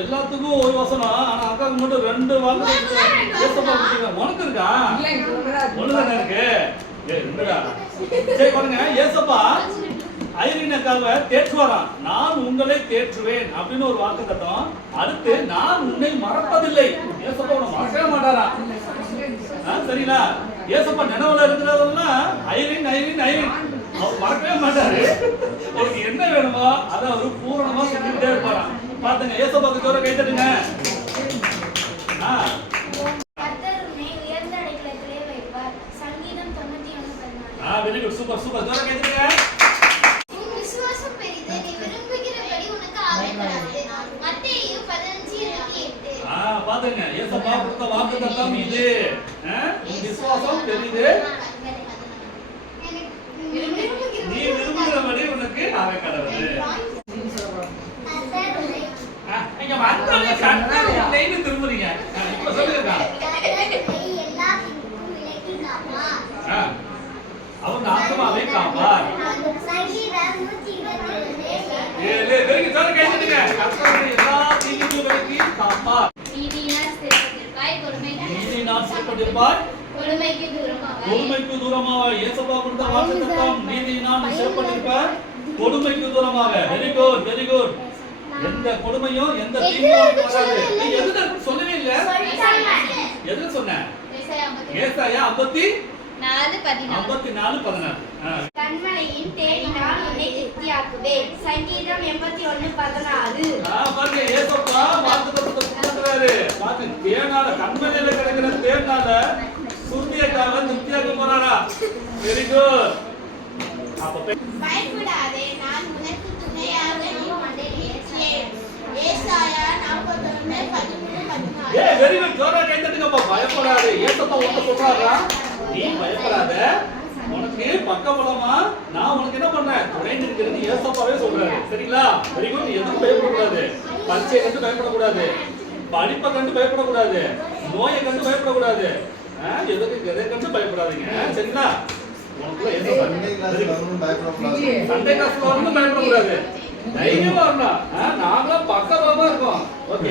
எல்லாத்துக்கும் ஒரு வசனம். ஆனா அக்காக்கு மட்டும் 2 வாக்கு ஏசப்பா கொடுத்தீங்க. உனக்கு இருக்கா? ஒண்ணுதானே இருக்கு. என்னடா சரி பாருங்க. ஏசப்பா ஐரீன் அக்காவை தேற்றுவாராம். நான் உங்களை தேற்றுவேன் அப்படின்னு ஒரு வாக்கு தத்தம். அடுத்து நான் உன்னை மறப்பதில்லை. ஏசப்பா உன்னை மறக்கவே மாட்டாராம். சரிங்களா? ஏசப்பா நினைவுல இருக்கிறதெல்லாம் ஐரீன் ஐரீன் ஐரீன் அவர் மறக்கவே மாட்டாரு. அவருக்கு என்ன வேணுமோ அதை அவரு பூரணமா செஞ்சுக்கிட்டே இருப்பாராம். பாத்துங்க ஏசப்பாக்கு ஜோர கை தட்டுங்க. வெரி குட் சூப்பர் சூப்பர் ஜோர கை தட்டுங்க. பாத்துங்க ஏசப்பா கொடுத்த வாக்குத்தத்தம் இது. விசுவாசம் பெரிது, நீ விரும்புகிறபடி உனக்கு ஆக கடவுள். நீங்க வந்தாலே கண்ணாடி இல்லைன்னு திரும்புறீங்க. இப்ப சொல்லுங்க. அவன் ஆத்மாவை காப்பார். வெரி குட் ஜோர கை தட்டுங்க. கர்த்தர் எல்லா தீமைக்கும் விலக்கி காப்பார். நீதியினால் சிறைப்பட்டிருப்பாய், கொடுமைக்கு தூரமாக. ஏசப்பா கொடுத்த வாக்குத்தத்தம். நீதியினால் சிறைப்பட்டிருப்பாய், கொடுமைக்கு தூரமாக. Very good very good. எந்த கொடுமையும் எந்த தீமையும் வராது. நீ எதுல சொல்லவே இல்ல? எதுல சொன்ன? ஏசாயா 54:16. கண்மலையின் தேடினால் உன்னை திருப்தியாக்குவேன். சங்கீதம் 81:14. பாருங்க ஏசப்பா வாக்குத்தத்தத்தை கொடுக்கறாரு. பாருங்க தேனால கண்மலையில கிடக்கிற தேனால சுருதியக்காக திருப்தியாக்க போறாரா? Very good. அப்ப பயப்படாதே, நான் உனக்கு துணையாக இருப்பேன். ஏசாயா 41:13. Very good. ஜோரா கை தட்டுங்கப்பா. பயப்படாதே. ஏசப்பா உன்கிட்ட சொல்றாரா? நீ பயப்படாத, உனக்கு பக்கபலமா நான் உனக்கு என்ன பண்றேன், துணை நிற்கிறேன்னு ஏசப்பாவே சொல்றாரு. சரிங்களா? Very good. நீ எதுவும் பயப்படக்கூடாது. பரீட்சையை கண்டு பயப்படக்கூடாது, படிப்பை கண்டு பயப்படக்கூடாது, நோயை கண்டு பயப்படக்கூடாது, எதை கண்டு பயப்படாதீங்க. சரிங்களா? உனக்குள்ள சண்டே கிளாஸ்ல வரணும் பயப்படக்கூடாது. தைரியமா வரணும். நாங்களும் பக்கபலமா இருக்கோம். ஓகே.